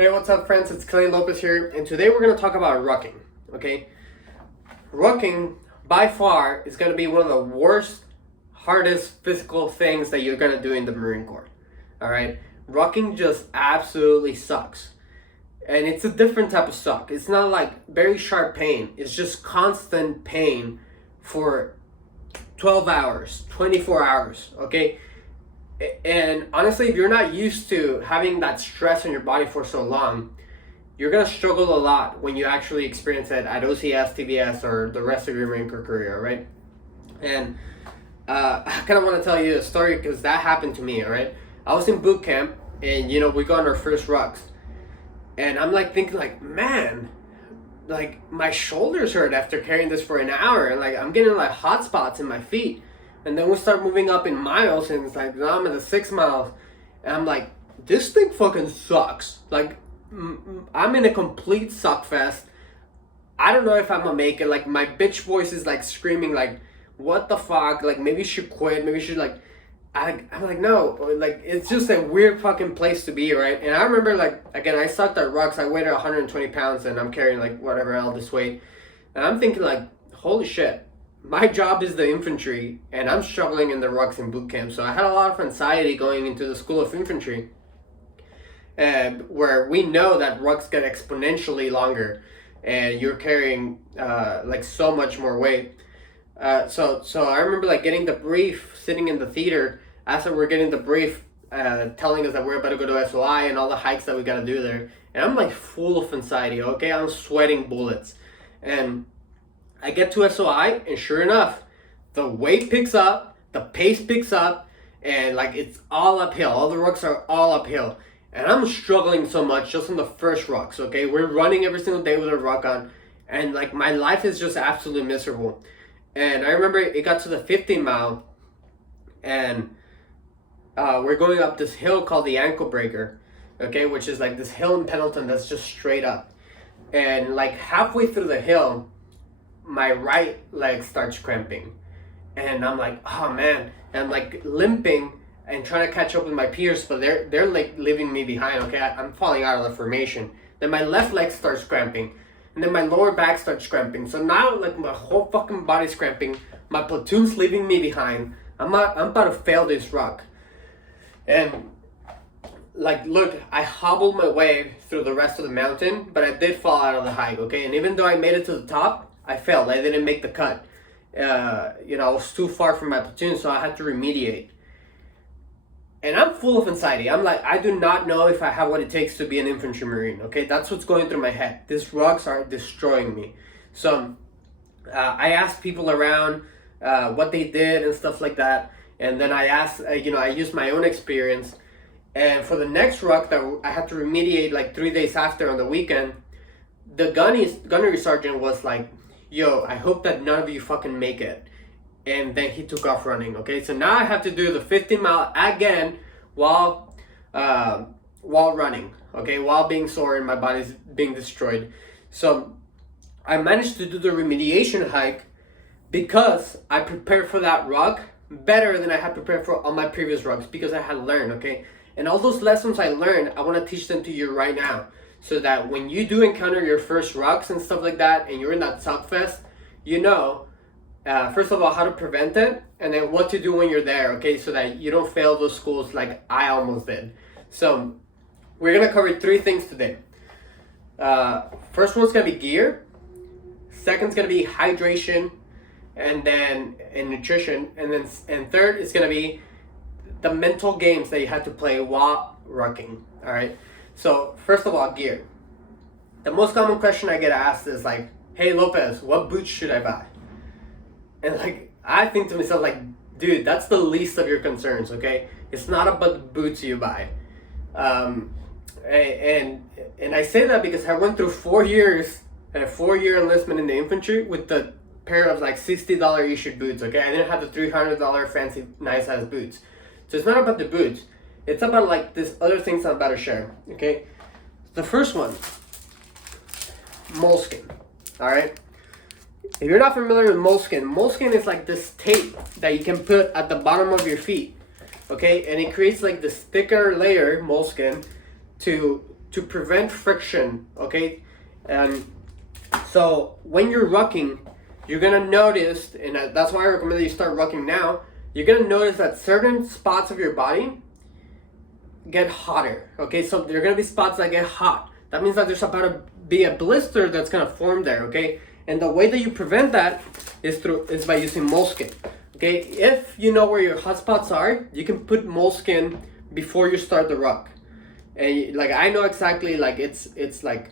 Hey, what's up, friends? It's Clay Lopez here, and today we're going to talk about rucking. Okay, rucking by far is going to be one of the worst, hardest physical things that you're going to do in the Marine Corps. All right, rucking just absolutely sucks, and it's a different type of suck. It's not like very sharp pain. It's just constant pain for 12 hours, 24 hours. Okay. And honestly, if you're not used to having that stress on your body for so long, you're going to struggle a lot when you actually experience it at OCS, TBS, or the rest of your Marine Corps career, right? And I kind of want to tell you a story because that happened to me, all right? I was in boot camp, and, we got on our first rucks. And I'm like thinking like, man, like my shoulders hurt after carrying this for an hour. And like I'm getting like hot spots in my feet. And then we start moving up in miles, and it's like now I'm at the 6 miles, and I'm like, this thing fucking sucks. Like, I'm in a complete suck fest. I don't know if I'm gonna make it. Like, my bitch voice is like screaming, like, what the fuck? Like, maybe you should quit. Maybe you should like, I'm like, no. Like, it's just a weird fucking place to be, right? And I remember, like, again, I sucked at rucks. I weighed 120 pounds, and I'm carrying like whatever all this weight, and I'm thinking like, holy shit. My job is the infantry, and I'm struggling in the rucks in boot camp. So I had a lot of anxiety going into the School of Infantry, where we know that rucks get exponentially longer, and you're carrying like so much more weight. So I remember like getting the brief, sitting in the theater as we're getting the brief, telling us that we're about to go to SOI and all the hikes that we got to do there, and I'm like full of anxiety. Okay, I'm sweating bullets, and I get to SOI, and sure enough, the weight picks up, the pace picks up, and like it's all uphill. All the rucks are all uphill. And I'm struggling so much just on the first rucks, okay? We're running every single day with a ruck on, and like my life is just absolutely miserable. And I remember it got to the 15 mile, and we're going up this hill called the Ankle Breaker, okay? Which is like this hill in Pendleton that's just straight up. And like halfway through the hill, my right leg starts cramping, and I'm like, oh man, and I'm like limping and trying to catch up with my peers, but they're like leaving me behind. Okay, I'm falling out of the formation. Then my left leg starts cramping, and then my lower back starts cramping. So now like my whole fucking body's cramping. My platoon's leaving me behind. I'm about to fail this ruck, and like look, I hobbled my way through the rest of the mountain, but I did fall out of the hike. Okay, and even though I made it to the top, I failed. I didn't make the cut. I was too far from my platoon, so I had to remediate. And I'm full of anxiety. I'm like, I do not know if I have what it takes to be an infantry marine. Okay, that's what's going through my head. These rucks are destroying me. So I asked people around what they did and stuff like that. And then I asked, I used my own experience. And for the next ruck that I had to remediate like 3 days after on the weekend, the gunnery sergeant was like, yo, I hope that none of you fucking make it. And then he took off running. Okay, so now I have to do the 15 mile again while running. Okay, while being sore and my body's being destroyed. So I managed to do the remediation hike because I prepared for that ruck better than I had prepared for all my previous rucks, because I had learned. Okay, and all those lessons I learned, I want to teach them to you right now, so that when you do encounter your first rucks and stuff like that, and you're in that suck fest, first of all, how to prevent it, and then what to do when you're there, okay, so that you don't fail those schools like I almost did. So we're going to cover 3 things today. First one's going to be gear. Second's going to be hydration, and nutrition. And third is going to be the mental games that you have to play while rucking, all right? So first of all, gear. The most common question I get asked is like, hey Lopez, what boots should I buy? And like, I think to myself like, dude, that's the least of your concerns, okay? It's not about the boots you buy. And I say that because I went through 4 years, a 4-year enlistment in the infantry with the pair of like $60 issued boots, okay? I didn't have the $300 fancy nice ass boots. So it's not about the boots. It's about like this other things I'm about to share, okay? The first one, moleskin, all right? If you're not familiar with moleskin is like this tape that you can put at the bottom of your feet, okay? And it creates like this thicker layer, moleskin, to to prevent friction, okay? And so when you're rucking, you're gonna notice, and that's why I recommend that you start rucking now, you're gonna notice that certain spots of your body get hotter, okay? So there are gonna be spots that get hot. That means that there's about to be a blister that's gonna form there, okay? And the way that you prevent that is by using moleskin, okay? If you know where your hot spots are, you can put moleskin before you start the ruck. And like I know exactly, like it's like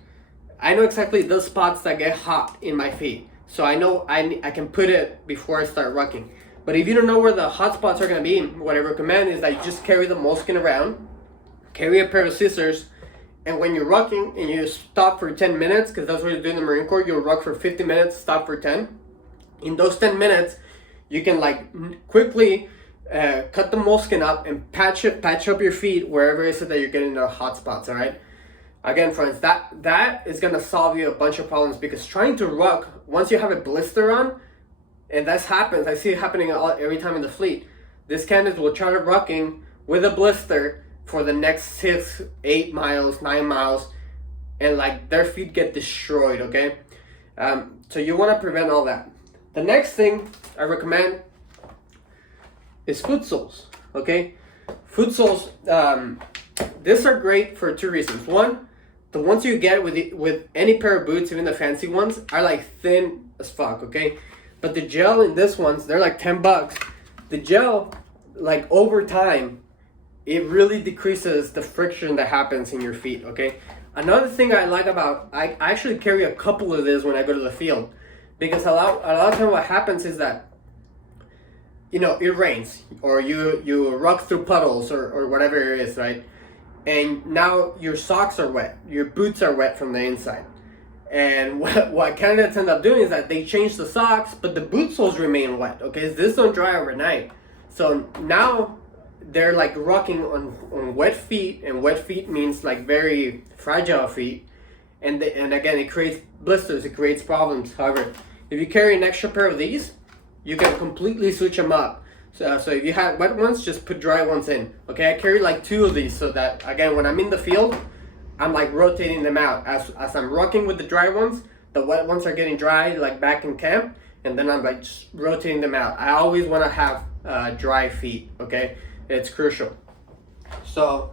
I know exactly the spots that get hot in my feet. So I know I can put it before I start rucking. But if you don't know where the hot spots are gonna be, what I recommend is that you just carry the moleskin around, carry a pair of scissors, and when you're rucking and you stop for 10 minutes, because that's what you do in the Marine Corps, you'll ruck for 50 minutes, stop for 10. In those 10 minutes, you can like quickly cut the moleskin up and patch up your feet wherever it is that you're getting the hot spots, all right? Again, friends, that is gonna solve you a bunch of problems, because trying to ruck, once you have a blister on, and that happens, I see it happening every time in the fleet. These candidates will try to rucking with a blister for the next 6, 8 miles, 9 miles, and like their feet get destroyed, okay? So you wanna prevent all that. The next thing I recommend is foot soles, okay? Foot soles, these are great for 2 reasons. One, the ones you get with any pair of boots, even the fancy ones, are like thin as fuck, okay? But the gel in this ones, they're like $10. The gel, like over time, it really decreases the friction that happens in your feet, okay? Another thing I like about, I actually carry a couple of these when I go to the field, because a lot of time what happens is that, you know, it rains, or you ruck through puddles or whatever it is, right? And now your socks are wet, your boots are wet from the inside. And what candidates end up doing is that they change the socks, but the boot soles remain wet, okay? This don't dry overnight. So now they're like rucking on wet feet, and wet feet means like very fragile feet. And again, it creates blisters, it creates problems. However, if you carry an extra pair of these, you can completely switch them up. So if you have wet ones, just put dry ones in. Okay, I carry like 2 of these so that, again, when I'm in the field, I'm like rotating them out. As I'm rucking with the dry ones, the wet ones are getting dry like back in camp, and then I'm like just rotating them out. I always want to have dry feet, okay? It's crucial. So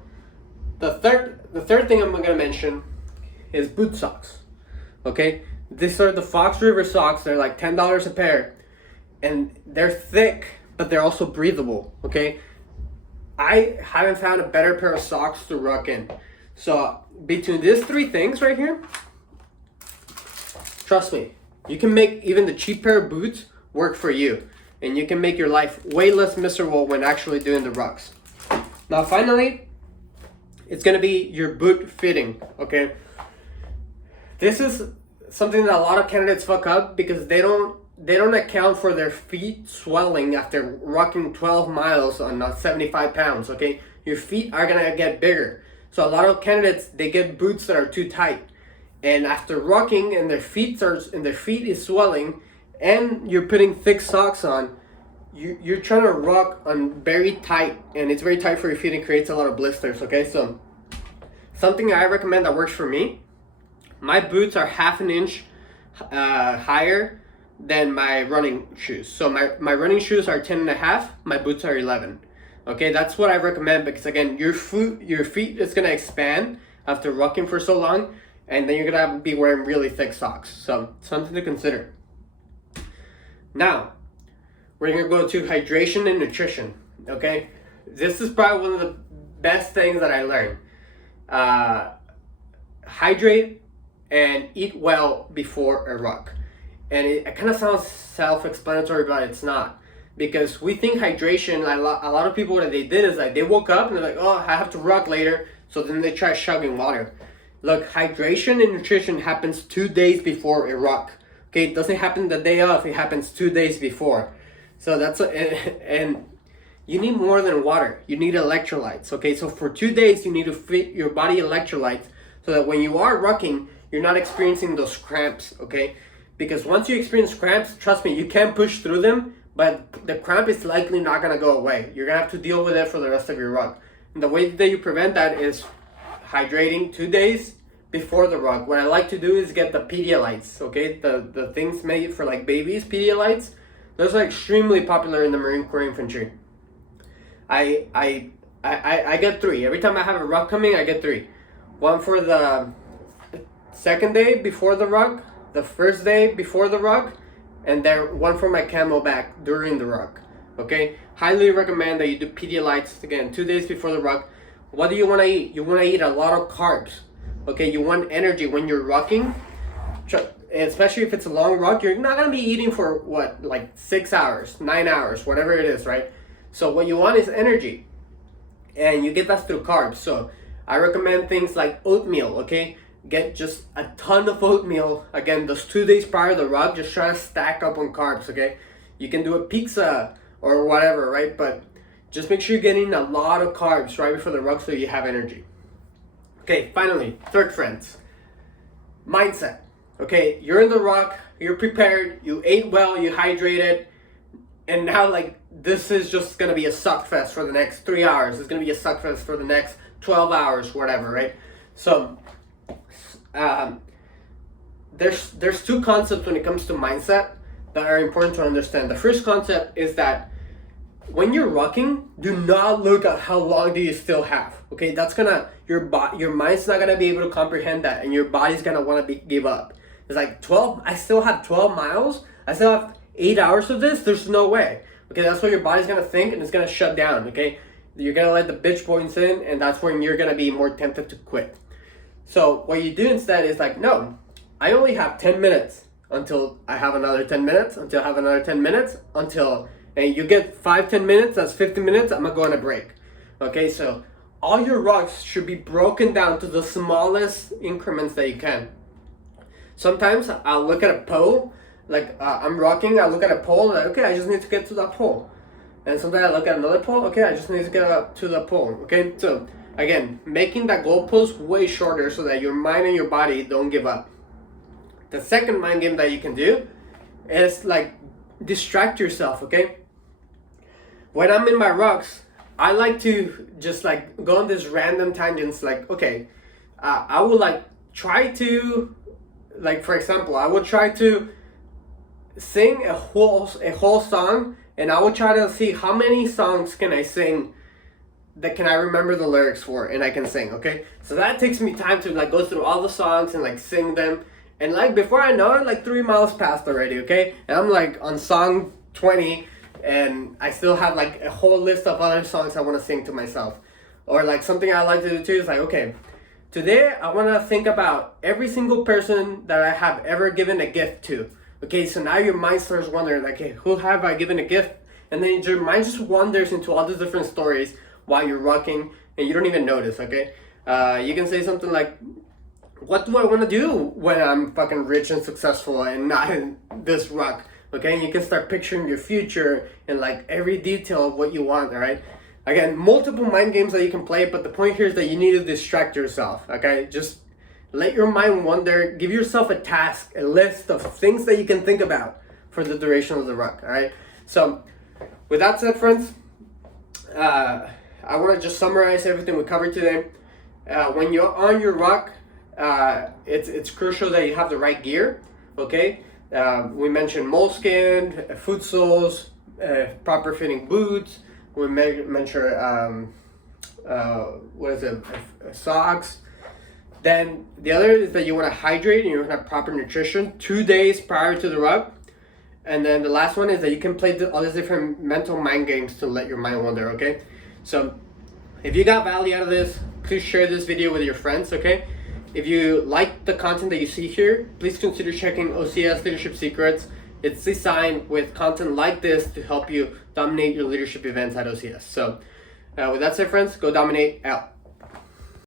the third thing I'm going to mention is boot socks, okay? These are the Fox River socks. They're like $10 a pair, and they're thick, but they're also breathable, okay? I haven't found a better pair of socks to ruck in. So between these 3 things right here, trust me, you can make even the cheap pair of boots work for you, and you can make your life way less miserable when actually doing the rucks. Now finally, it's gonna be your boot fitting, okay? This is something that a lot of candidates fuck up because they don't account for their feet swelling after rucking 12 miles on 75 pounds, okay? Your feet are gonna get bigger. So a lot of candidates, they get boots that are too tight. And after rucking and their feet is swelling, and you're putting thick socks on, you're trying to ruck on very tight, and it's very tight for your feet and creates a lot of blisters, okay? So something I recommend that works for me, my boots are 1/2 inch higher than my running shoes. So my running shoes are 10.5, my boots are 11. Okay, that's what I recommend, because again, your feet is gonna expand after rucking for so long, and then you're gonna be wearing really thick socks. So something to consider. Now, we're gonna go to hydration and nutrition. Okay, this is probably one of the best things that I learned. Hydrate and eat well before a ruck. And it kind of sounds self-explanatory, but it's not. Because we think hydration, a lot of people, what they did is like they woke up and they're like, oh, I have to ruck later. So then they try chugging water. Look, hydration and nutrition happens 2 days before a ruck. Okay, it doesn't happen the day of, it happens 2 days before. So and you need more than water. You need electrolytes. Okay, so for 2 days, you need to fit your body electrolytes so that when you are rucking, you're not experiencing those cramps, okay? Because once you experience cramps, trust me, you can push through them, but the cramp is likely not gonna go away. You're gonna have to deal with it for the rest of your ruck. And the way that you prevent that is hydrating 2 days before the ruck. What I like to do is get the Pedialytes, okay? The things made for like babies, Pedialytes. Those are extremely popular in the Marine Corps Infantry. I get 3. Every time I have a ruck coming, I get 3. One for the second day before the ruck, the first day before the ruck, and then one for my camelback during the ruck. Okay, highly recommend that you do Pedialytes again 2 days before the ruck. What do you want to eat? You want to eat a lot of carbs. Okay, you want energy when you're rucking, especially if it's a long ruck. You're not gonna be eating for what, like 6 hours, 9 hours, whatever it is, right? So what you want is energy, and you get that through carbs. So I recommend things like oatmeal. Okay, get just a ton of oatmeal. Again, those 2 days prior to the ruck, just try to stack up on carbs. Okay, you can do a pizza or whatever, right? But just make sure you're getting a lot of carbs right before the ruck so you have energy. Okay, finally, third, friends, mindset. Okay, you're in the ruck, you're prepared, you ate well, you hydrated, and now like this is just gonna be a suck fest for the next 3 hours. It's gonna be a suck fest for the next 12 hours, whatever, right? So there's 2 concepts when it comes to mindset that are important to understand. The first concept is that when you're rucking, do not look at how long do you still have. Okay, that's gonna, your mind's not gonna be able to comprehend that, and your body's gonna want to give up. It's like 12. I still have 12 miles. I still have 8 hours of this. There's no way. Okay, that's what your body's gonna think, and it's gonna shut down. Okay, you're gonna let the bitch points in, and that's when you're gonna be more tempted to quit. So what you do instead is like, no, I only have 10 minutes until I have another 10 minutes, until I have another 10 minutes, until, and you get 5-10 minutes, that's 50 minutes, I'm gonna go on a break. Okay, so all your rucks should be broken down to the smallest increments that you can. Sometimes I'll look at a pole, like I'm rucking, I look at a pole, like, okay, I just need to get to that pole. And sometimes I look at another pole, okay, I just need to get up to the pole. Okay, so again, making that goalpost way shorter so that your mind and your body don't give up. The second mind game that you can do is like distract yourself. Okay, when I'm in my rucks, I like to just like go on this random tangents. Like, okay, I will like try to, like, for example, I would try to sing a whole song, and I would try to see how many songs can I sing that can I remember the lyrics for, and I can sing. Okay, so that takes me time to like go through all the songs and like sing them. And like before I know it, like 3 miles passed already. Okay, and I'm like on song 20, and I still have like a whole list of other songs I want to sing to myself. Or like something I like to do too is like, okay, today I want to think about every single person that I have ever given a gift to. Okay, so now your mind starts wondering like, hey, who have I given a gift? And then your mind just wanders into all these different stories while you're rocking, and you don't even notice. Okay, you can say something like, what do I want to do when I'm fucking rich and successful and not in this ruck? Okay, and you can start picturing your future and like every detail of what you want. All right, again, multiple mind games that you can play, but the point here is that you need to distract yourself. Okay, just let your mind wander. Give yourself a task, a list of things that you can think about for the duration of the ruck. All right, so with that said, friends, I want to just summarize everything we covered today. When you're on your ruck, it's crucial that you have the right gear. Okay, we mentioned moleskin, foot soles, proper fitting boots. We mentioned socks. Then the other is that you want to hydrate and you want to have proper nutrition 2 days prior to the ruck. And then the last one is that you can play all these different mental mind games to let your mind wander. Okay, so if you got value out of this, please share this video with your friends. Okay, if you like the content that you see here, please consider checking OCS Leadership Secrets. It's designed with content like this to help you dominate your leadership events at OCS. So with that said, friends, go dominate out.